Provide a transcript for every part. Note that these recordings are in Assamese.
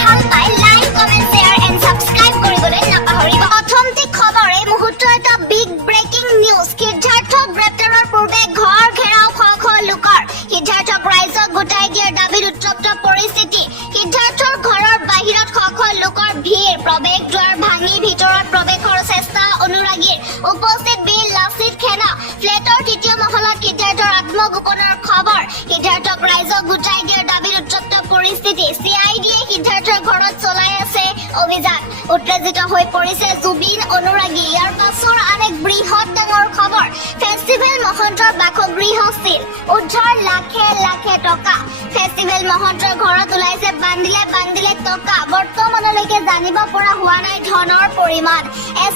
ভাল পায় like comment share and subscribe কৰিবলৈ নাপাহৰিব। প্ৰথমতে খবৰ এই মুহূৰ্তৰ এটা বিগ ব্ৰেকিং নিউজ। সিদ্ধাৰ্থক গ্ৰেপ্তাৰৰ পূৰ্বে ঘৰ ঘেৰাও শ লোকৰ। সিদ্ধাৰ্থক ৰাইজক গোটাই দিয়াৰ দাবীত উত্তপ্ত পৰিস্থিতি। সিদ্ধাৰ্থৰ ঘৰৰ বাহিৰত শ লোকৰ ভিৰ। প্ৰৱেশ দুৱাৰ ভাঙি ভিতৰত প্ৰৱেশৰ চেষ্টা অনুৰাগীৰ। উপস্থিত বীৰ লাচিত সেনা। ফ্লেটৰ তৃতীয় মহলত সিদ্ধাৰ্থৰ আত্মগোপনৰ খবৰ। সিদ্ধাৰ্থক ৰাইজক গোটাই দিয়াৰ দাবীত উত্তপ্ত পৰিস্থিতি। CIDয়ে সিদ্ধাৰ্থৰ ঘৰত চলাই আছে অভিযান। উত্তেজিত হৈ পৰিছে জুবিন অনুৰাগী। ইয়াৰ পাছৰ আন এক বৃহৎ ডাঙৰ খবৰ। ফেষ্টিভেল মহন্তৰ বাসগৃহ চিল। উদ্ধাৰ লাখে টকা। ফেষ্টিভেল মহন্তৰ ঘৰত ওলাইছে বান্দিলে টকা। বৰ্তমানলৈকে জানিব পৰা হোৱা নাই ধনৰ পৰিমাণ।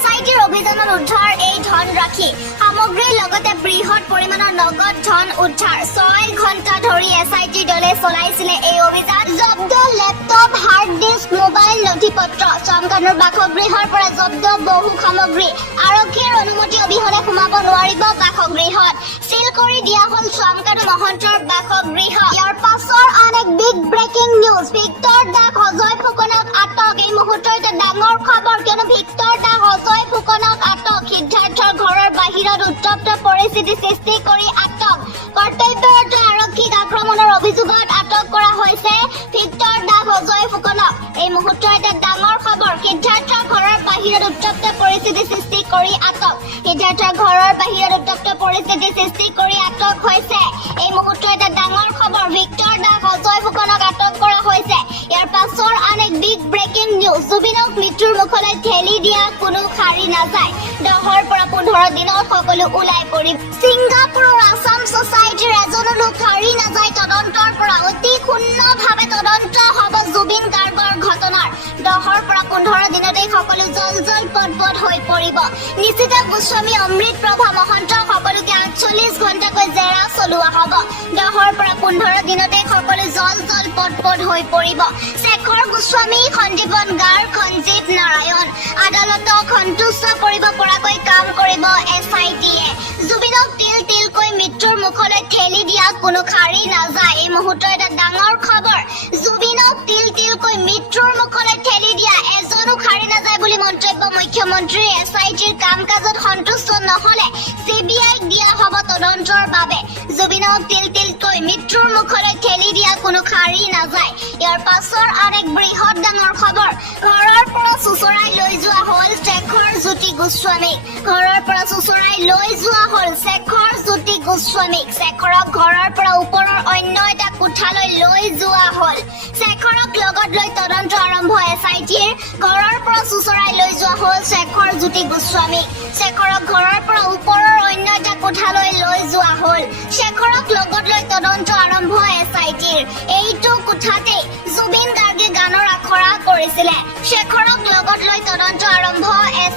SITৰ অভিযানত উদ্ধাৰ এই ধনৰাশি। সামগ্ৰীৰ লগতে বৃহৎ পৰিমাণৰ নগদ ধন উদ্ধাৰ। 6 ঘণ্টা ধৰি SIT দলে চলাইছিলে এই অভিযান। জব্দ লেপটপ, হাৰ্ড ডিস্ক, মোবাইল, নথিপত্ৰ। চমকানুৰ বাসগৃহৰ পৰা জব্দ বহু সামগ্ৰী। আৰক্ষীৰ অনুমতি অবিহনে সোমাব নোৱাৰিব বাসগৃহত। চিল কৰি দিয়া হ'ল চমকানু মহন্তৰ বাসগৃহ। ইয়াৰ পাছৰ আন এক big breaking news. Victor Das, Ajay ফুকনক আটক। এই মুহূৰ্তৰ এটা ডাঙৰ খবৰ, কিয়নো ভিক্টৰ দাস, অজয় ফুকনক আটক। সিদ্ধাৰ্থৰ ঘৰৰ বাহিৰত উত্তপ্ত পৰিস্থিতি সৃষ্টি কৰি আটক। কৰ্তব্যৰত আৰক্ষীক আক্ৰমণৰ অভিযোগত আটক কৰা হৈছে ভিক্টৰ দাস, অজয় ফুকনক। এই মুহূৰ্তৰ এটা ডাঙৰ খবৰ। সিদ্ধাৰ্থৰ ঘৰৰ বাহিৰত উত্তপ্ত পৰিস্থিতি সৃষ্টি কৰি আটক। সিদ্ধাৰ্থৰ ঘৰৰ বাহিৰত উত্তপ্ত পৰিস্থিতি সৃষ্টি কৰি আটক হৈছে। এই মুহূৰ্তৰ এটা ডাঙৰ খবৰ। ভিক্টৰ দাস, অজয় ফুকনক আটক কৰা হৈছে। ইয়াৰ পাছৰ আন এক বিগ ব্ৰেকিং নিউজ। জুবিনক মৃত্যুৰ মুখলৈ ঠেলি দিয়া কোনো শাৰী নাযায়। 10ৰ পৰা 15 দিনত সকলো ওলাই পৰিব। ছিংগাপুৰৰ আছাম ছ'চাইটিৰ এজনো লোক শাৰী নাযায় তদন্তৰ পৰা। অতি ক্ষুণ্ণভাৱে তদন্ত হ'ব জুবিন গাৰ্গৰ ঘটনাৰ। 10ৰ পৰা 15 দিনতেই সকলো জল পট হৈ পৰিব। নিশিতা গোস্বামী, অমৃত প্ৰভা মহন্ত সকলোকে 48 ঘণ্টাকৈ জেৰা চলোৱা হ'ব। 10ৰ পৰা 15 দিনতেই সকলো জল পট হৈ পৰিব। শেখৰ গোস্বামী, সঞ্জীৱন গাৰ্গ, সঞ্জীৱ নাৰায়ণ। আদালতক সন্তুষ্ট কৰিব পৰাকৈ কাম কৰিব SITয়ে। জুবিনক তিলকৈ মৃত্যুৰ মুখলৈ ঠেলি দিয়া কোনো শাৰী নাযায়। এই মুহূৰ্তৰ এটা ডাঙৰ খবৰ। জুবিনক তিলকৈ মৃত্যুৰ মুখলৈ ঠেলি দিয়া এজনো শাৰী নাযায় বুলি মন্তব্য মুখ্যমন্ত্ৰীৰ। SITৰ কাম কাজত সন্তুষ্ট নহ'লে CBIক দিয়া হ'ব তদন্তৰ বাবে। জুবিনক তিলকৈ মৃত্যুৰ মুখলৈ ঠেলি দিয়া কোনো শাৰী নাযায়। ইয়াৰ পাছৰ আন এক বৃহৎ ডাঙৰ খবৰ। ঘৰৰ পৰা চুচৰাই লৈ যোৱা হ'ল শেখৰ জ্যোতি গোস্বামীক। ঘৰৰ পৰা চুচৰাই লৈ যোৱা হ'ল শেখৰ জ্যোতি গোস্বামীক। শেখৰক ঘৰৰ পৰা ওপৰৰ অন্য এটা কোঠালৈ লৈ যোৱা হ'ল। শেখৰক লগত লৈ তদন্ত আৰম্ভ SITৰ। ঘৰৰ পৰা চুচৰাই লৈ যোৱা হ'ল শেখৰ জ্যোতি গোস্বামীক। শেখৰক ঘৰৰ পৰা ওপৰৰ অন্য এটা কোঠালৈ লৈ যোৱা হ'ল। শেখৰক লগত লৈ তদন্ত আৰম্ভ SITৰ। এইটো কোঠাতেই জুবিন গাৰ্গে গানৰ আখৰা কৰিছিলে। শেখৰক লগত লৈ তদন্ত আৰম্ভ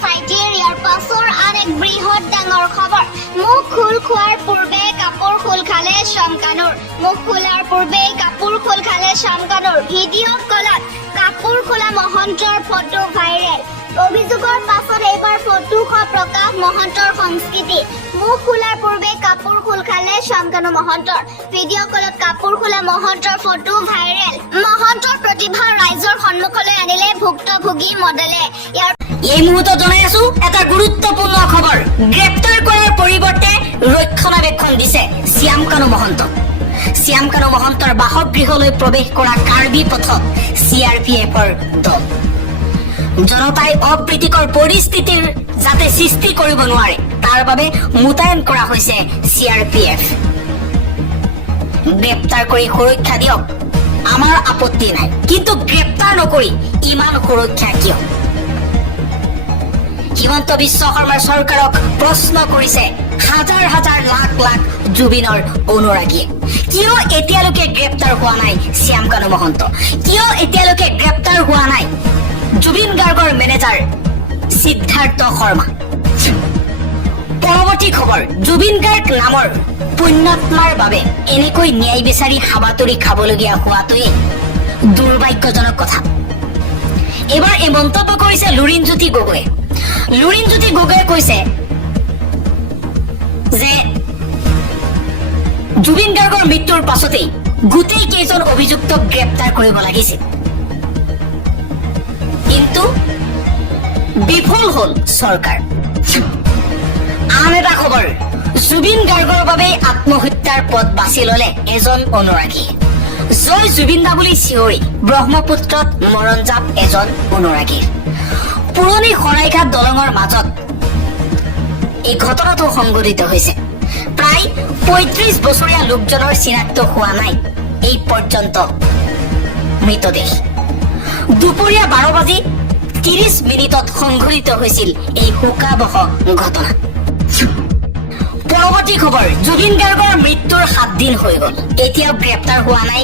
SITৰ। ইয়াৰ পাছৰ আন এক বৃহৎ ডাঙৰ খবৰ। মুখ খোল খোৱাৰ পূৰ্বে কাপোৰ খোল খালে চমকানুৰ। মুখ খোলাৰ পূৰ্বে কাপোৰ খোল খালে চমকানুৰ। ভিডিঅ' কলত কাপোৰ খোলা মহন্তৰ ফটো ভাইৰেল। অভিযোগৰ পাছত এইবাৰ ফটোশ প্ৰকাশ মহন্তৰ সংস্কৃতি। মুখ খোলাৰ পূৰ্বে কাপোৰ খোল খালে চমকানু মহন্তৰ। ভিডিঅ' কলত কাপোৰ খোলা মহন্তৰ ফটো ভাইৰেল। মহন্তৰ প্ৰতিভা ৰাইজৰ সন্মুখলৈ আনিলে ভুক্তভোগী মডেলে। এই মুহূৰ্তত জনাই আছো এটা গুৰুত্বপূৰ্ণ খবৰ। গ্ৰেপ্তাৰ কৰাৰ পৰিৱৰ্তে ৰক্ষণাবেক্ষণ দিছে শ্যামকানু মহন্তক। শ্যামকানু মহন্তৰ বাসগৃহলৈ প্ৰৱেশ কৰা কাৰ্বি পথত CRPFৰ দল। জনতাই অপ্ৰীতিকৰ পৰিস্থিতিৰ যাতে সৃষ্টি কৰিব নোৱাৰে তাৰ বাবে মোতায়েন কৰা হৈছে CRPF। গ্ৰেপ্তাৰ কৰি সুৰক্ষা দিয়ক, আমাৰ আপত্তি নাই, কিন্তু গ্ৰেপ্তাৰ নকৰি ইমান সুৰক্ষা কিয়? হিমন্ত বিশ্ব শৰ্মাৰ চৰকাৰক প্ৰশ্ন কৰিছে হাজাৰ লাখ জুবিনৰ অনুৰাগীয়ে। কিয় এতিয়ালৈকে গ্ৰেপ্তাৰ হোৱা নাই শ্যামকানু মহন্ত? কিয় এতিয়ালৈকে গ্ৰেপ্তাৰ হোৱা নাই জুবিন গাৰ্গৰ মেনেজাৰ সিদ্ধাৰ্থ শৰ্মা? পৰৱৰ্তী খবৰ। জুবিন গাৰ্গ নামৰ পুণ্যাত্মাৰ বাবে এনেকৈ ন্যায় বিচাৰি হাবাতৰি খাবলগীয়া হোৱাটোৱে দুৰ্ভাগ্যজনক কথা। এইবাৰ এই মন্তব্য কৰিছে লুৰিণজ্যোতি গগৈয়ে। লুৰিণজ্যোতি গগৈয়ে কৈছে যে জুবিন গাৰ্গৰ মৃত্যুৰ পাছতেই গোটেই কেইজন অভিযুক্তক গ্ৰেপ্তাৰ কৰিব লাগিছিল। কিন্তু বিফল হল চৰকাৰ। আন এটা খবৰ, জুবিন গাৰ্গৰ বাবে আত্মহত্যাৰ পথ বাছি ললে এজন অনুৰাগী। জয় জুবিন দা বুলি চিঞৰি ব্ৰহ্মপুত্ৰত মৰণ জাপ এজন অনুৰাগীৰ। পুৰণি শৰাইঘাট দলঙৰ মাজত এই ঘটনাটো সংঘটিত হৈছে। প্ৰায় ৩৫ বছৰীয়া লোকজনৰ চিনাক্ত হোৱা নাই এই পৰ্যন্ত মৃতদেহ। দুপৰীয়া 12:30 সংঘটিত হৈছিল এই শোকাবহ ঘটনা। পৰৱৰ্তী খবৰ, জুবিন গাৰ্গৰ মৃত্যুৰ 7 দিন হৈ গ'ল, এতিয়াও গ্ৰেপ্তাৰ হোৱা নাই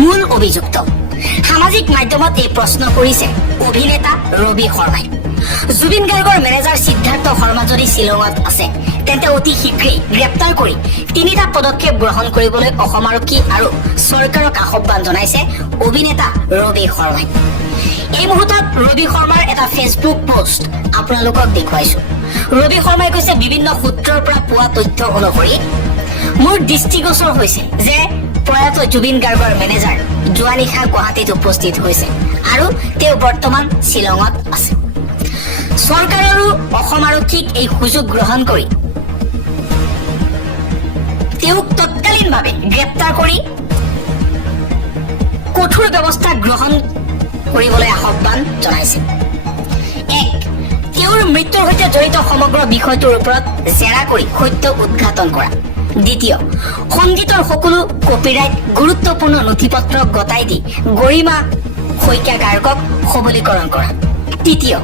মূল অভিযুক্ত। সামাজিক মাধ্যমত এই প্ৰশ্ন কৰিছে অভিনেতা ৰবি শৰ্মাই। জুবিন গাৰ্গৰ মেনেজাৰ সিদ্ধাৰ্থ শৰ্মা যদি শ্বিলঙত আছে তেন্তে অতি শীঘ্ৰেই গ্ৰেপ্তাৰ কৰি 3টা পদক্ষেপ গ্ৰহণ কৰিবলৈ অসম আৰক্ষী আৰু চৰকাৰক আহ্বান জনাইছে অভিনেতা ৰবি শৰ্মাই। এই মুহূৰ্তত ৰবি শৰ্মাৰ এটা ফেচবুক পোষ্ট আপোনালোকক দেখুৱাইছো। ৰবি শৰ্মাই কৈছে, বিভিন্ন সূত্ৰৰ পৰা পোৱা তথ্য অনুসৰি মোৰ দৃষ্টিগোচৰ হৈছে যে প্ৰয়াত জুবিন গাৰ্গৰ মেনেজাৰ যোৱা নিশা গুৱাহাটীত উপস্থিত হৈছে আৰু তেওঁ বৰ্তমান শ্বিলঙত আছে। চৰকাৰৰো অসম আৰক্ষীক এই সুযোগ গ্ৰহণ কৰি তেওঁক তৎকালীনভাৱে গ্ৰেপ্তাৰ কৰি কঠোৰ ব্যৱস্থা গ্ৰহণ কৰিবলৈ আহ্বান জনাইছে। 1. তেওঁৰ মৃত্যুৰ সৈতে জড়িত সমগ্ৰ বিষয়টোৰ ওপৰত জেৰা কৰি সত্য উদ্ঘাটন কৰা। 2. সংগীতৰ সকলো কপিৰাইট গুৰুত্বপূৰ্ণ নথিপত্ৰ গতাই দি গৰিমা শইকীয়া গাৰ্গক সবলীকৰণ কৰা। 3.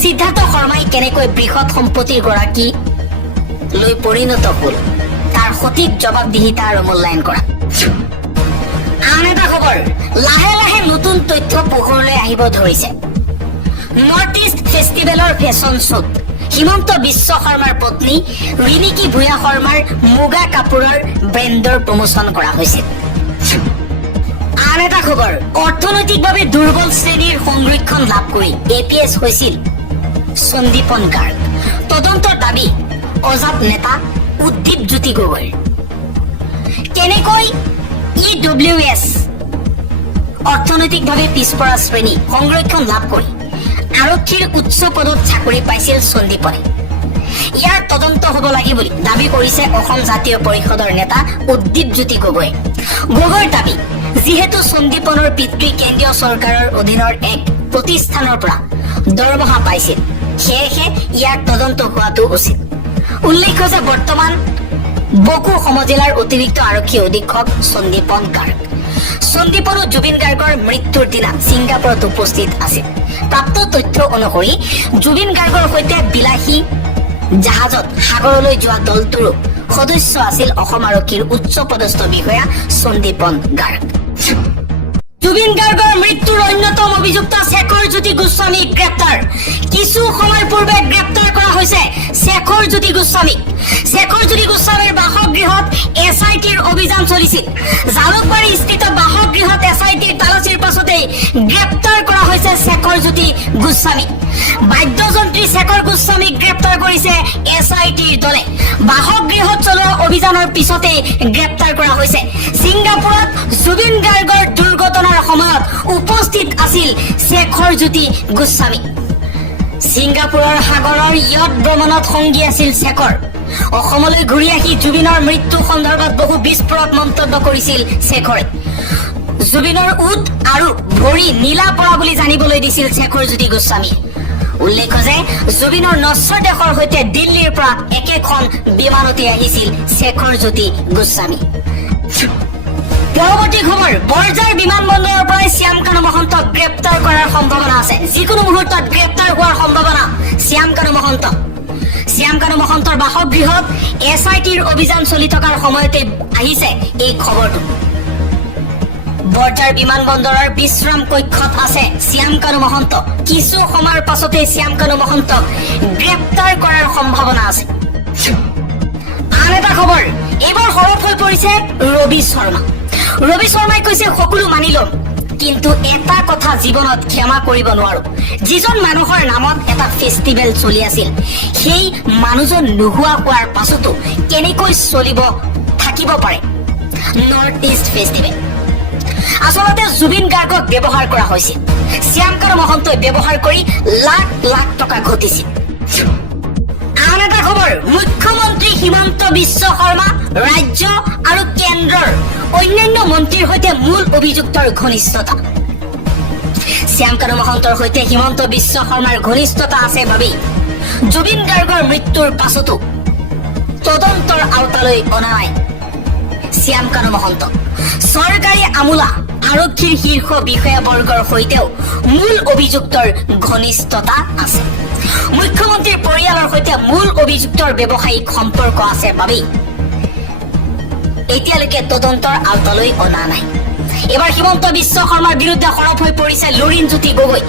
সিদ্ধাৰ্থ শৰ্মাই কেনেকৈ বৃহৎ সম্পত্তিৰ গৰাকী লৈ পৰিণত হল তাৰ সঠিক জবাবদিহিতা আৰু মূল্যায়ন কৰা। আন এটা খবৰ, লাহে লাহে নতুন তথ্য পোহৰলৈ আহিব ধৰিছে। নৰ্থ ইষ্ট ফেষ্টিভেলৰ ফেশ্বন শ্ব'ত হিমন্ত বিশ্ব শৰ্মাৰ পত্নী ৰিণিকী ভূঞা শৰ্মাৰ মুগা কাপোৰৰ ব্ৰেণ্ডৰ প্ৰমোচন কৰা হৈছিল। আন এটা খবৰ, অৰ্থনৈতিকভাৱে দুৰ্বল শ্ৰেণীৰ সংৰক্ষণ লাভ কৰি APS হৈছিল সন্দীপন গাৰ্গ। তদন্তৰ দাবী অজাত নেতা উদ্দীপ জ্যোতি গগৈৰ। কেনেকৈ EWS অৰ্থনৈতিকভাৱে পিছপৰা শ্ৰেণী সংৰক্ষণ লাভ কৰি আৰক্ষীৰ উচ্চ পদত চাকৰি পাইছিল সন্দীপনে, ইয়াৰ তদন্ত হ'ব লাগে বুলি দাবী কৰিছে অসম জাতীয় পৰিষদৰ নেতা উদ্দীপ জ্যোতি গগৈ। গগৈৰ দাবী, যিহেতু সন্দীপনৰ পিতৃ কেন্দ্ৰীয় চৰকাৰৰ অধীনৰ এক প্ৰতিষ্ঠানৰ পৰা দৰমহা পাইছিল, সেয়েহে ইয়াৰ তদন্ত হোৱাটো উচিত। উল্লেখ্য যে বৰ্তমান বকো সমজিলাৰ অতিৰিক্ত আৰক্ষী অধীক্ষক সন্দীপন গাৰ্গ। সন্দীপনো জুবিন গাৰ্গৰ মৃত্যুৰ দিনা ছিংগাপুৰত উপস্থিত আছিল। প্ৰাপ্ত তথ্য অনুসৰি জুবিন গাৰ্গৰ সৈতে বিলাসী জাহাজত সাগৰলৈ যোৱা দলটোৰো সদস্য আছিল অসম আৰক্ষীৰ উচ্চ পদস্থ বিষয়া সন্দীপন গাৰ্গ। জুবিন গাৰ্গৰ মৃত্যুৰ অন্যতম অভিযুক্ত শেখৰ জ্যোতি গোস্বামীক গ্ৰেপ্তাৰ। কিছু সময় পূৰ্বে গ্ৰেপ্তাৰ কৰা হৈছে শেখৰ জ্যোতি গোস্বামীক। শেখৰ জ্যোতি গোস্বামীৰ বাসগৃহত SITৰ অভিযান চলিছিল। জালুকবাৰী স্থিত বাসগৃহত SITৰ তালাচীৰ পাছতেই গ্ৰেপ্তাৰ কৰা হৈছে শেখৰ জ্যোতি গোস্বামীক। বাদ্যযন্ত্ৰী শেখৰ গোস্বামীক গ্ৰেপ্তাৰ কৰিছে SITৰ দলে। বাসগৃহত চলোৱা অভিযানৰ পিছতেই গ্ৰেপ্তাৰ কৰা হৈছে। ছিংগাপুৰত জুবিন গাৰ্গৰ দুৰ্ঘটনাৰ সময়ত উপস্থিত আছিল শেখৰ জ্যোতি গোস্বামী। ছিংগাপুৰৰ সাগৰৰ য়ট ভ্ৰমণত সংগী আছিল শেখৰ। অসমলৈ ঘূৰি আহি জুবিনৰ মৃত্যু সন্দৰ্ভত বহু বিস্ফোৰক মন্তব্য কৰিছিল শেখৰে। জুবিনৰ উট আৰু ভৰি নীলা পৰা বুলি জানিবলৈ দিছিল শেখৰ জ্যোতি গোস্বামী। উল্লেখ্য যে জুবিনৰ নশ্বৰ দেশৰ সৈতে দিল্লীৰ পৰা একেখন বিমানতে আহিছিল শেখৰ জ্যোতি গোস্বামী। পৰৱৰ্তী খবৰ, বৰঝাৰ বিমানবন্দৰৰ পৰাই শ্যাম কানু মহন্তক গ্ৰেপ্তাৰ কৰাৰ সম্ভাৱনা আছে। যিকোনো মুহূৰ্তত গ্ৰেপ্তাৰ হোৱাৰ সম্ভাৱনা শ্যাম কানু মহন্ত। শ্যাম কানু মহন্তৰ বাসগৃহত SITৰ অভিযান চলি থকাৰ সময়তে আহিছে এই খবৰটো। বৰঝাৰ বিমানবন্দৰৰ বিশ্ৰাম কক্ষত আছে শ্যাম কানু মহন্ত। কিছু সময়ৰ পাছতে শ্যাম কানু মহন্তক গ্ৰেপ্তাৰ কৰাৰ সম্ভাৱনা আছে। আন এটা খবৰ, এইবাৰ সৰব হৈ পৰিছে ৰবি শৰ্মা। ৰবি শৰ্মাই কৈছে, সকলো মানি লম, কিন্তু এটা কথা জীৱনত ক্ষমা কৰিব নোৱাৰো। যিজন মানুহৰ নামত এটা ফেষ্টিভেল চলি আছিল, সেই মানুহজন নোহোৱা হোৱাৰ পাছতো কেনেকৈ থাকিব পাৰে নৰ্থ ইষ্ট ফেষ্টিভেল। আচলতে জুবিন গাৰ্গক ব্যৱহাৰ কৰা হৈছিল। শ্যাম কানু মহন্তই ব্যৱহাৰ কৰি লাখ লাখ টকা ঘটিছিল। আন এটা খবৰ, মুখ্যমন্ত্ৰী হিমন্ত বিশ্ব শৰ্মা ৰাজ্য আৰু কেন্দ্ৰৰ অন্যান্য মন্ত্ৰীৰ সৈতে মূল অভিযুক্তৰ ঘনিষ্ঠতা। শ্যাম কানু মহন্তৰ সৈতে হিমন্ত বিশ্ব শৰ্মাৰ ঘনিষ্ঠতা আছে বাবেই জুবিন গাৰ্গৰ মৃত্যুৰ পাছতো তদন্তৰ আওতালৈ অনা নাই শ্যাম কানু মহন্ত। চৰকাৰী আমোলা আৰক্ষীৰ শীৰ্ষ বিষয়াবৰ্গৰ সৈতেও মূল অভিযুক্তৰ ঘনিষ্ঠতা আছে। মুখ্যমন্ত্ৰীৰ পৰিয়ালৰ সৈতে মূল অভিযুক্তৰ ব্যৱসায়িক সম্পৰ্ক আছে বাবেই এতিয়ালৈকে তদন্তৰ আওতালৈ অনা নাই। এবাৰ হিমন্ত বিশ্ব শৰ্মাৰ বিৰুদ্ধে সৰব হৈ পৰিছে লুৰিণজ্যোতি গগৈ।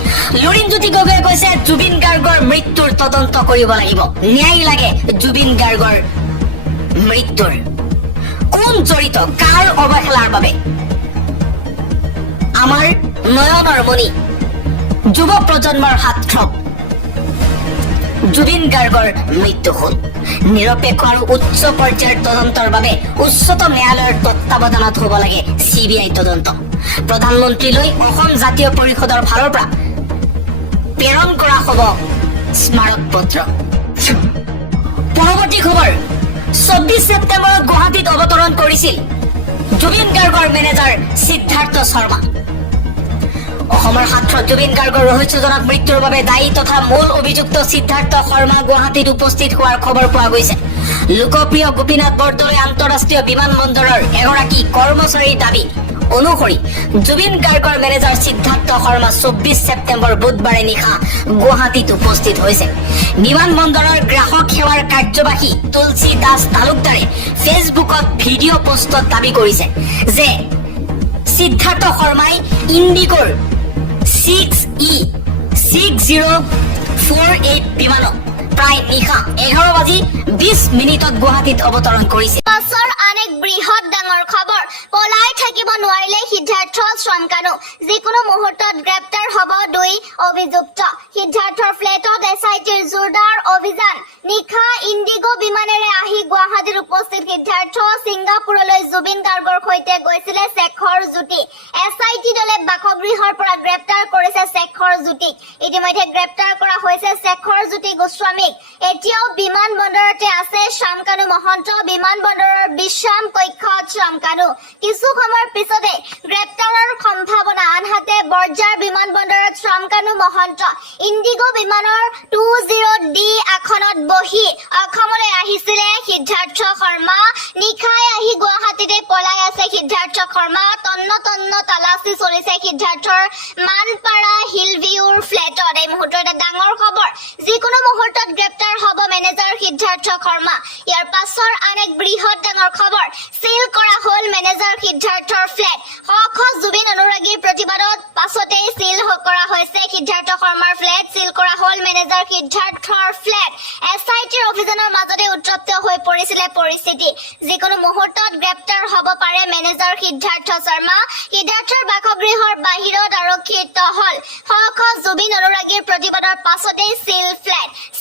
লুৰিণজ্যোতি গগৈয়ে কৈছে জুবিন গাৰ্গৰ মৃত্যুৰ তদন্ত কৰিব লাগিব, ন্যায় লাগে জুবিন গাৰ্গৰ মৃত্যুৰ। কোন জড়িত, কাৰ অৱহেলাৰ বাবে আমাৰ নয়নৰ মণি যুৱ প্ৰজন্মৰ হাত থ্ৰব জুবিন গাৰ্গৰ মৃত্যু হ'ল। নিৰপেক্ষ আৰু উচ্চ পৰ্যায়ৰ তদন্তৰ বাবে উচ্চতম ন্যায়ালয়ৰ তত্বাৱধানত হ'ব লাগে CBI তদন্ত। প্ৰধানমন্ত্ৰীলৈ অসম জাতীয় পৰিষদৰ ফালৰ পৰা প্ৰেৰণ কৰা হ'ব স্মাৰক পত্ৰ। পৰৱৰ্তী খবৰ, 24 ছেপ্টেম্বৰত গুৱাহাটীত অৱতৰণ কৰিছিল জুবিন গাৰ্গৰ মেনেজাৰ সিদ্ধাৰ্থ শৰ্মা। অসমৰ হাতত জুবিন গাৰ্গৰ ৰহস্যজনক মৃত্যুৰ বাবে দায়ী তথা মূল অভিযুক্ত সিদ্ধাৰ্থ শৰ্মা গুৱাহাটীত উপস্থিত হোৱাৰ খবৰ পোৱা গৈছে। লোকপ্ৰিয় গোপীনাথ বৰদলৈ আন্তঃৰাষ্ট্ৰীয় বিমানবন্দৰৰ এগৰাকী কৰ্মচাৰীৰ দাবী অনুসৰি জুবিন গাৰ্গৰ মেনেজাৰ সিদ্ধাৰ্থ শৰ্মা 24 ছেপ্টেম্বৰ বুধবাৰে নিশা গুৱাহাটীত উপস্থিত হৈছে। বিমানবন্দৰৰ গ্ৰাহক সেৱাৰ কাৰ্যবাহী তুলসী দাস তালুকদাৰে ফেচবুকত ভিডিঅ' পোষ্টত দাবী কৰিছে যে সিদ্ধাৰ্থ শৰ্মাই ইণ্ডিগোৰ 6E6048 বিমানত প্ৰায় নিশা 11:20 গুৱাহাটীত অৱতৰণ কৰিছে। পাছৰ আন এক বৃহৎ ডাঙৰ খবৰ, পলাই থাকিব নোৱাৰিলে সিদ্ধাৰ্থ কানু। যিকোনো মুহূৰ্তত গ্ৰেপ্তাৰ হ'ব 2 অভিযুক্ত। সিদ্ধাৰ্থৰ ফ্লেটত SITৰ জোৰদাৰ অভিযান। নিশা ইণ্ডিগো বিমানেৰে আহি গুৱাহাটীত উপস্থিত সিদ্ধাৰ্থ ছিংগাপুৰলৈ জুবিন গাৰ্গৰ সৈতে গৈছিলে শেখৰ জ্যোতি। SIT দলে বাসগৃহৰ পৰা গ্ৰেপ্তাৰ কৰিছে শেখৰ জ্যোতিক। ইতিমধ্যে গ্ৰেপ্তাৰ কৰা হৈছে শেখৰ জ্যোতি গোস্বামীক। এতিয়াও বিমানবন্দৰতে আছে শ্যাম কানু মহন্ত। বিমানবন্দৰৰ বিশ্ৰাম কক্ষত শ্যাম কানু। কিছু সময়ৰ পিছতে গ্ৰেপ্তাৰৰ সম্ভাৱনা। আনহাতে বৰঝাৰ বিমানবন্দৰত শ্যাম কানু মহন্ত ইণ্ডিগো বিমানৰ 20D আসনত বহি অসমলৈ আহিছিলে সিদ্ধাৰ্থ শৰ্মা। নিশাই আহি গুৱাহাটীতে পলাই আছে সিদ্ধাৰ্থ শৰ্মা। তন্ন তালাচী চলিছে সিদ্ধাৰ্থৰ মানপাৰা হিলভিউৰ ফ্লেটত। এই মুহূৰ্তত এটা ডাঙৰ খবৰ, যিকোনো মুহূৰ্তত গ্ৰেপ্তাৰ হ'ব মেনেজাৰ সিদ্ধাৰ্থ শৰ্মা। ইয়াৰ পাছৰ আন এক বৃহৎ ডাঙৰ খবৰ, চিল কৰা হ'ল মেনেজাৰ সিদ্ধাৰ্থৰ ফ্লেট। শ জুবিন অনুৰাগীৰ প্ৰতিবাদত পাছতেই চিল কৰা হৈছে সিদ্ধাৰ্থ শৰ্মাৰ ফ্লেট। চিল কৰা হ'ল মেনেজাৰ সিদ্ধাৰ্থৰ ফ্লেট। SITৰ অভিযানৰ মাজতে উত্তপ্ত হৈ পৰিছিলে পৰিস্থিতি। যিকোনো মুহূৰ্তত গ্ৰেপ্তাৰ হ'ব পাৰে মেনেজাৰ সিদ্ধাৰ্থ শৰ্মা। সিদ্ধাৰ্থৰ বাসগৃহৰ বাহিৰত আৰক্ষীৰ টহল। শ জুবিন অনুৰাগীৰ প্ৰতিবাদৰ পাছতেই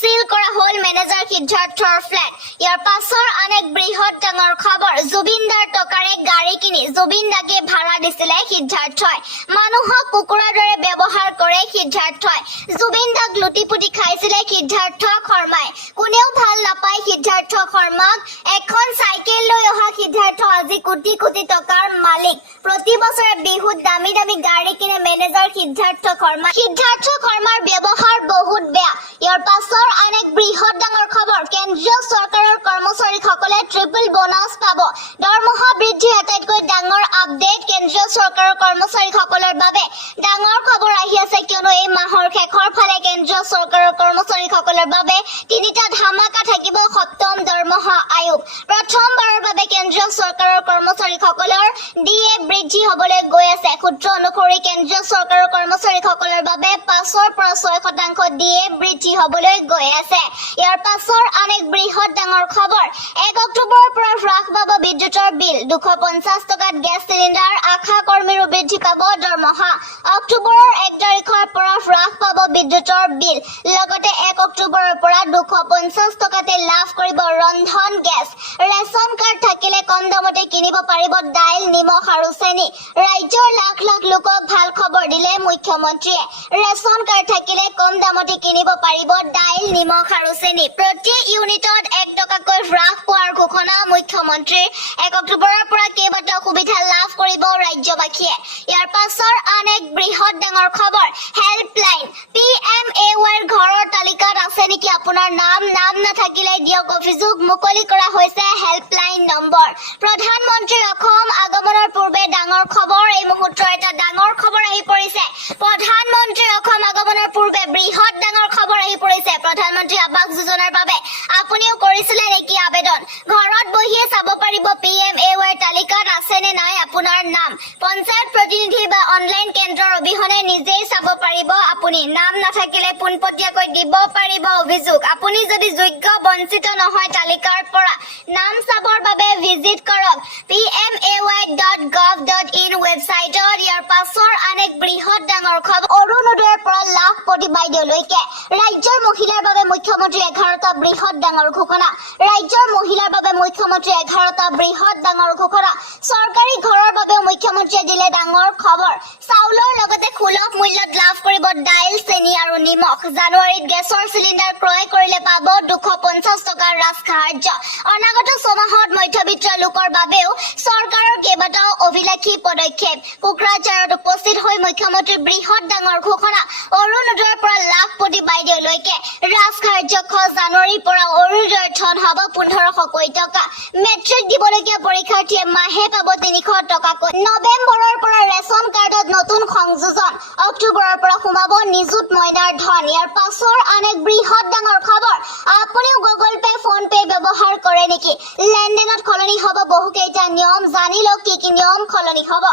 চিল কৰা হ'ল মেনেজাৰ সিদ্ধাৰ্থৰ ফ্লেট। ইয়াৰ পাছৰ আন এক বৃহৎ ডাঙৰ খবৰ, জুবিনদাৰ টকাৰে গাড়ী কিনি জুবিনদাকে ভাড়া দিছিলে সিদ্ধাৰ্থই। মানুহক কুকুৰাৰ দৰে ব্যৱহাৰ কৰে সিদ্ধাৰ্থই। জুবিনদাক লুটিপুটি খাইছিলে সিদ্ধাৰ্থ শৰ্মাই। কোনেও ভাল নাপায় সিদ্ধাৰ্থ শৰ্মাক। এখন চাইকেল লৈ অহা সিদ্ধাৰ্থ আজি কোটি কোটি টকাৰ মালিক। প্ৰতি বছৰে বিহুত দামী গাড়ী কিনে মেনেজাৰ সিদ্ধাৰ্থ শৰ্মা। সিদ্ধাৰ্থ শৰ্মাৰ ব্যৱহাৰ বহুত বেয়া। ইয়াৰ পাছৰ আন এক বৃহৎ ডাঙৰ খবৰ, কেন্দ্ৰীয় চৰকাৰৰ কৰ্মচাৰীসকলে ট্ৰিপল বোনাছ পাব। দৰমহা বৃদ্ধিৰ আটাইতকৈ ডাঙৰ আপডেট কেন্দ্ৰীয় চৰকাৰৰ কৰ্মচাৰীসকলৰ বাবে ডাঙৰ খবৰ আহি আছে, কিয়নো এই মাহৰ শেষৰ ফালে কেন্দ্ৰীয় চৰকাৰৰ কৰ্মচাৰীসকলৰ বাবে 3টা ধামাকা থাকিব। সপ্তম দৰমহা আয়োগ। প্ৰথমবাৰৰ বাবে কেন্দ্ৰীয় চৰকাৰৰ কৰ্মচাৰীসকলৰ DA বৃদ্ধি হ'বলৈ গৈ আছে। সূত্ৰ অনুসৰি কেন্দ্ৰীয় চৰকাৰৰ কৰ্মচাৰীসকলৰ বাবে 5ৰ পৰা 6% DA বৃদ্ধি হ'বলৈ গৈ আছে। ইয়াৰ পাছৰ আন এক বৃহৎ ডাঙৰ খবৰ, 1 অক্টোবৰৰ পৰা হ্ৰাস পাব বিদ্যুতৰ বিল। 250 টকাত গেছ চিলিণ্ডাৰ। আশা কৰ্মীৰো বৃদ্ধি পাব দৰমহা। অক্টোবৰৰ 1 তাৰিখৰ পৰা হ্ৰাস পাব বিদ্যুতৰ বিল। লগতে 1 অক্টোবৰৰ পৰা 250 টকাতে লাভ কৰিব ৰন্ধন গেছ। ৰেচন কাৰ্ড থাকিলে কম দামতে কিনিব পাৰিব দাইল, দাইল নিমখ আৰু চেনি ৰাজ্যৰ লাখ লাখ লোকক ভাল খবৰ দিলে মুখ্যমন্ত্ৰীয়ে ৰেচন কাৰ্ড থাকিলে কম দামতে কিনিব পাৰিব দাইল নিমখ আৰু চেনি প্ৰতি ইউনিটত 1 টকাকৈ হ্ৰাস পোৱাৰ ঘোষণা মুখ্যমন্ত্ৰীৰ 1 অক্টোবৰৰ পৰা কেইবাটাও সুবিধা লাভ কৰিব ৰাজ্যবাসীয়ে ইয়াৰ পাছৰ আন এক বৃহৎ ডাঙৰ খবৰ হেল্পলাইন PMAY ঘৰৰ তালিকাত আছে নেকি আপোনাৰ নাম নাথাকিলে দিয়ক অভিযোগ মুকলি কৰা হৈছে হেল্পলাইন নম্বৰ প্ৰধানমন্ত্ৰীৰ অসম আগমনৰ পূৰ্বে ডাঙৰ খবৰ এই মুহূৰ্তৰ এটা ডাঙৰ খবৰ আহি পৰিছে প্ৰধানমন্ত্ৰীৰ অসম আগমনৰ পূৰ্বে বৃহৎ ডাঙৰ খবৰ আহি পৰিছে প্ৰধানমন্ত্ৰী আৱাস যোজনাৰ বাবে আপুনিও কৰিছিলে নেকি আবেদন ঘৰত বহিয়ে চাব পাৰিব PMAY তালিকাত আছে নে নাই আপোনাৰ নাম পঞ্চায়ত প্ৰতিনিধি বা অনলাইন কেন্দ্ৰৰ অবিহনে নিজেই চাব পাৰিব আপুনি নাম নাথাকিলে পোনপটীয়াকৈ দিব পাৰিব অভিযোগ আপুনি যদি যোগ্য বঞ্চিত নহয় তালিকাৰ পৰা নাম চাবৰ বাবে ভিজিট কৰক pmay.gov.in ৱেবছাইটত ইয়াৰ পাছৰ আন এক বৃহৎ ডাঙৰ খবৰ অৰুণোদয়ৰ পৰা লাখ প্ৰতিবাইদেউলৈকে ৰাজ্যৰ মহিলাৰ বাবে মুখ্যমন্ত্ৰী 11টা বৃহৎ ডাঙৰ ঘোষণা ৰাজ্যৰ মহিলাৰ বাবে মুখ্যমন্ত্ৰী 11টা বৃহৎ ডাঙৰ ঘোষণা চৰকাৰী ঘৰৰ বাবে মুখ্যমন্ত্ৰীয়ে দিলে ডাঙৰ খবৰ চাউলৰ লগতে সুলভ মূল্যত লাভ কৰিব দাইল চেনি আৰু নিমখ জানুৱাৰীত গেছৰ চিলিণ্ডাৰ ক্ৰয় কৰিলে পাব 250 টকাৰ ৰাজসাহায্য অনাগত ছমাহত মধ্যবিত্ত লোকৰ বাবেও চৰকাৰৰ কেইবাটাও অভিলাষী পদক্ষেপ কোকৰাঝাৰত উপস্থিত হৈ মুখ্যমন্ত্ৰীৰ বৃহৎ ডাঙৰ ঘোষণা অৰুণোদয়ৰ পৰা লাখ প্ৰতিবাইদেউলৈকে ৰাজসাহায্য জানুৱাৰীৰ পৰা অৰুণোদয়ৰ ধন হ'ব 1500 টকা মেট্ৰিক দিবলগীয়া পৰীক্ষাৰ্থীয়ে মাহে পাব 300 টকাকৈ নৱেম্বৰৰ পৰা ৰেচন কাৰ্ডত নতুন সংযোজন অক্টোবৰৰ পৰা সোমাব নিযুত মইনাৰ ধন ইয়াৰ পাছৰ আন এক বৃহৎ ডাঙৰ খবৰ আপুনিও গুগল পে ফোন পে ব্যৱহাৰ কৰে নেকি লেনদেনত সলনি হ'ব বহুকেইটা নিয়ম জানি লওক কি নিয়ম সলনি হ'ব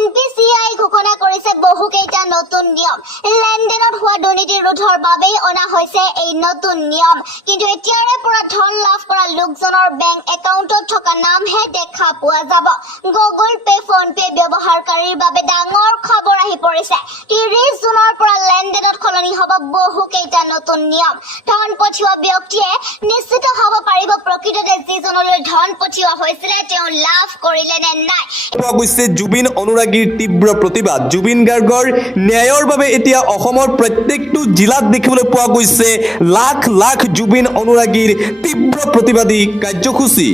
NPCI ঘোষণা কৰিছে বহুকেইটা নতুন নিয়ম লেনদেনত হোৱা দুৰ্নীতি ৰোধৰ বাবেই অনা হৈছে এই নতুন নিয়ম কিন্তু এতিয়াৰে পৰা ধন লাভ কৰা লোকজনৰ বেংক একাউণ্টত থকা নামহে দেখা পোৱা যাব গুগল পে ফোন পে ব্যৱহাৰকাৰীৰ বাবে ডাঙৰ খবৰ আহি পৰিছে 30 জুনৰ পৰা লেনদেনত সলনি হ'ব বহুকেইটা নতুন নিয়ম ধন পঠিওৱা ব্যক্তিয়ে নিশ্চিত হ'ব পাৰিব প্ৰকৃততে যিজনলৈ ধন পঠিওৱা হৈছিলে তেওঁ লাভ কৰিলে নে নাই পোৱা গৈছে জুবিন অনুৰাগীৰ তীব্ৰ প্ৰতিবাদ জুবিন গাৰ্গৰ ন্যায়ৰ বাবে এতিয়া অসমৰ প্ৰত্যেকটো জিলাত দেখিবলৈ পোৱা গৈছে লাখ লাখ জুবিন অনুৰাগীৰ তীব্ৰ প্ৰতিবাদী কাৰ্যসূচী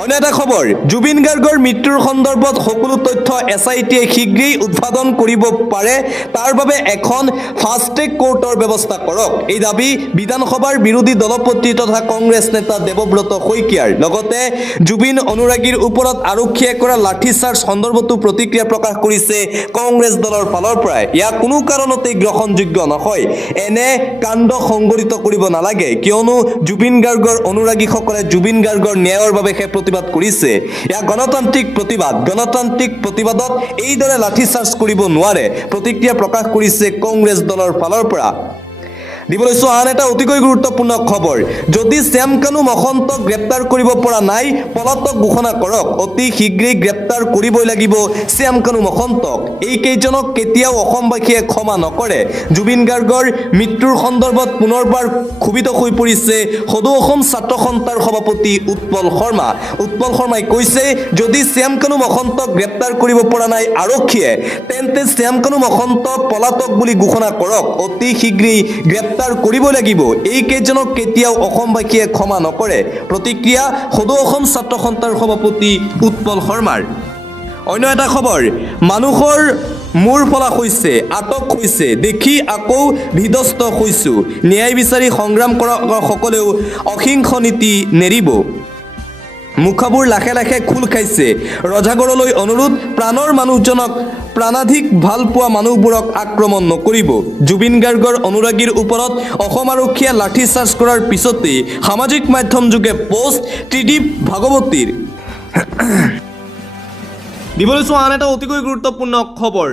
অন্য এটা খবৰ জুবিন গাৰ্গৰ মৃত্যুৰ সন্দৰ্ভত সকলো তথ্য SITয়ে শীঘ্ৰেই উদ্ভাৱন কৰিব পাৰে তাৰ বাবে এখন ফাষ্ট ট্ৰেক কোৰ্টৰ ব্যৱস্থা কৰক এই দাবী বিধানসভাৰ বিৰোধী দলপতি তথা কংগ্ৰেছ নেতা দেৱব্ৰত শইকীয়াৰ লগতে জুবিন অনুৰাগীৰ ওপৰত আৰক্ষীয়ে কৰা লাঠিচাৰ্জ সন্দৰ্ভতো প্ৰতিক্ৰিয়া প্ৰকাশ কৰিছে কংগ্ৰেছ দলৰ ফালৰ পৰা ইয়াক কোনো কাৰণতে গ্ৰহণযোগ্য নহয় এনে কাণ্ড সংঘটিত কৰিব নালাগে কিয়নো জুবিন গাৰ্গৰ অনুৰাগীসকলে জুবিন গাৰ্গৰ ন্যায়ৰ বাবে প্ৰতিবাদ কৰিছে ইয়া গণতান্ত্ৰিক প্ৰতিবাদত এইদৰে লাঠিচাৰ্জ কৰিব নোৱাৰে প্ৰতিক্ৰিয়া প্ৰকাশ কৰিছে কংগ্ৰেছ দলৰ ফালৰ পৰা দিবলৈছো আন এটা অতিকৈ গুৰুত্বপূৰ্ণ খবৰ যদি শ্যাম কানু মহন্তক গ্ৰেপ্তাৰ কৰিব পৰা নাই পলাতক ঘোষণা কৰক অতি শীঘ্ৰেই গ্ৰেপ্তাৰ কৰিবই লাগিব শ্যাম কানু মহন্তক এই কেইজনক কেতিয়াও অসমবাসীয়ে ক্ষমা নকৰে জুবিন গাৰ্গৰ মৃত্যুৰ সন্দৰ্ভত পুনৰবাৰ ক্ষোভিত হৈ পৰিছে সদৌ অসম ছাত্ৰ সন্থাৰ সভাপতি উৎপল শৰ্মাই কৈছে যদি শ্যাম কানু মহন্তক গ্ৰেপ্তাৰ কৰিব পৰা নাই আৰক্ষীয়ে তেন্তে শ্যাম কানু মহন্তক পলাতক বুলি ঘোষণা কৰক অতি শীঘ্ৰেই গ্ৰেপ্তাৰ কৰিব লাগিব এই কেইজনক কেতিয়াও অসমবাসীয়ে ক্ষমা নকৰে প্ৰতিক্ৰিয়া সদৌ অসম ছাত্ৰ সন্থাৰ সভাপতি উৎপল শৰ্মাৰ অন্য এটা খবৰ মানুহৰ মূৰ ফলা হৈছে আটক হৈছে দেখি আকৌ বিধ্বস্ত হৈছো ন্যায় বিচাৰি সংগ্ৰাম কৰা সকলেও অহিংস নীতি নেৰিব মুখাবোৰ লাখে লাখে খোল খাইছে ৰজাগড়লৈ অনুৰোধ প্ৰাণৰ মানুহজনক প্ৰাণাধিক ভাল পোৱা মানুহবোৰক আক্ৰমণ নকৰিব জুবিন গাৰ্গৰ অনুৰাগীৰ ওপৰত অসম আৰক্ষীয়ে লাঠিচাৰ্জ কৰাৰ পিছতেই সামাজিক মাধ্যম যোগে পোষ্ট ত্ৰিদীপ ভাগৱতীৰ দিবলৈছো আন এটা অতিকৈ গুৰুত্বপূৰ্ণ খবৰ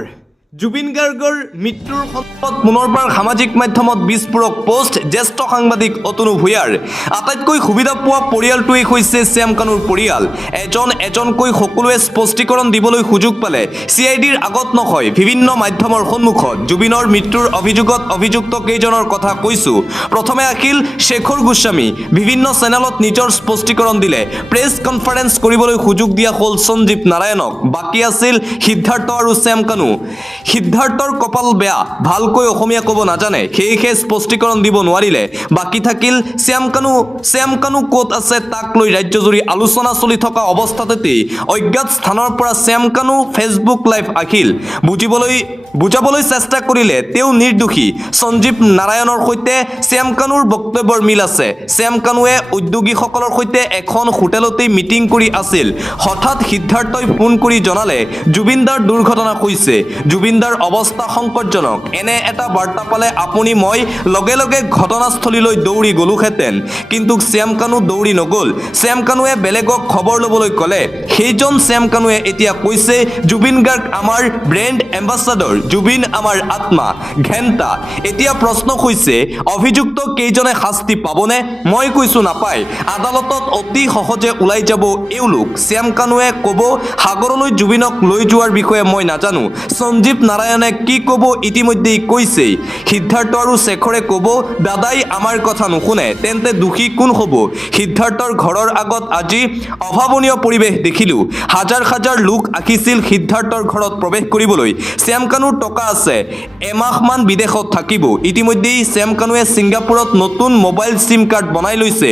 জুবিন গাৰ্গৰ মৃত্যুৰ সন্দৰ্ভত পুনৰবাৰ সামাজিক মাধ্যমত বিস্ফোৰক পোষ্ট জ্যেষ্ঠ সাংবাদিক অতনু ভূঞাৰ আটাইতকৈ সুবিধা পোৱা পৰিয়ালটোৱেই হৈছে শ্যাম কানুৰ পৰিয়াল এজনকৈ সকলোৱে স্পষ্টীকৰণ দিবলৈ সুযোগ পালে CIDৰ আগত নহয় বিভিন্ন মাধ্যমৰ সন্মুখত জুবিনৰ মৃত্যুৰ অভিযোগত অভিযুক্ত কেইজনৰ কথা কৈছো প্ৰথমে আহিল শেখৰ গোস্বামী বিভিন্ন চেনেলত নিজৰ স্পষ্টীকৰণ দিলে প্ৰেছ কনফাৰেন্স কৰিবলৈ সুযোগ দিয়া হ'ল সঞ্জীৱ নাৰায়ণক বাকী আছিল সিদ্ধাৰ্থ আৰু শ্যাম কানু সিদ্ধাৰ্থৰ কপাল বেয়া ভালকৈ অসমীয়া ক'ব নাজানে সেয়েহে স্পষ্টীকৰণ দিব নোৱাৰিলে বাকী থাকিল শ্যাম কানু ক'ত আছে তাক লৈ ৰাজ্যজুৰি আলোচনা চলি থকা অৱস্থাতে অজ্ঞাত স্থানৰ পৰা শ্যাম কানু ফেচবুক লাইভ আহিল বুজাবলৈ চেষ্টা কৰিলে তেওঁ নিৰ্দোষী সঞ্জীৱ নাৰায়ণৰ সৈতে শ্যাম কানুৰ বক্তব্যৰ মিল আছে শ্যাম কানুৱে উদ্যোগীসকলৰ সৈতে এখন হোটেলতে মিটিং কৰি আছিল হঠাৎ সিদ্ধাৰ্থই ফোন কৰি জনালে জুবিনদাৰ দুৰ্ঘটনা হৈছে জুবিনদাৰ অৱস্থা সংকটজনক এনে এটা বাৰ্তা পালে আপুনি মই লগে লগে ঘটনাস্থলীলৈ দৌৰি গলোহেঁতেন কিন্তু শ্যাম কানু দৌৰি নগ'ল শ্যাম কানুৱে বেলেগক খবৰ ল'বলৈ ক'লে সেইজন শ্যাম কানুৱে এতিয়া কৈছে জুবিন গাৰ্গ আমাৰ ব্ৰেণ্ড এম্বাছাডৰ জুবিন আমাৰ আত্মা ঘেণ্টা এতিয়া প্ৰশ্ন হৈছে অভিযুক্ত কেইজনে শাস্তি পাবনে মই কৈছো নাপায় আদালতত অতি সহজে ওলাই যাব এওঁলোক শ্যাম কানুৱে ক'ব সাগৰলৈ জুবিনক লৈ যোৱাৰ বিষয়ে মই নাজানো সঞ্জীৱ নাৰায়ণে কি ক'ব ইতিমধ্যেই কৈছেই সিদ্ধাৰ্থ আৰু শেখৰে ক'ব দাদাই আমাৰ কথা নুশুনে তেন্তে দোষী কোন হ'ব সিদ্ধাৰ্থৰ ঘৰৰ আগত আজি অভাৱনীয় পৰিৱেশ দেখিলোঁ হাজাৰ লোক আহিছিল সিদ্ধাৰ্থৰ ঘৰত প্ৰৱেশ কৰিবলৈ শ্যাম কানুৰ টকা আছে এমাহমান বিদেশত থাকিব ইতিমধ্যেই শ্যাম কানুৱে ছিংগাপুৰত নতুন মোবাইল সিম কাৰ্ড বনাই লৈছে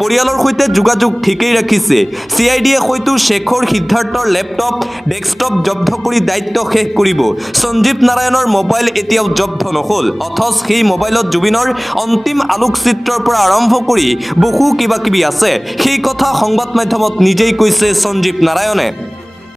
পৰিয়ালৰ সৈতে যোগাযোগ ঠিকেই ৰাখিছে CIDয়ে হয়তো শেখৰ সিদ্ধাৰ্থৰ লেপটপ ডেস্কটপ জব্দ কৰি দায়িত্ব শেষ কৰিব সঞ্জীৱ নাৰায়ণৰ মোবাইল এতিয়াও জব্দ নহ'ল অথচ সেই মোবাইলত জুবিনৰ অন্তিম আলোকচিত্ৰৰ পৰা আৰম্ভ কৰি বহু কিবা কিবি আছে সেই কথা সংবাদ মাধ্যমত নিজেই কৈছে সঞ্জীৱ নাৰায়ণে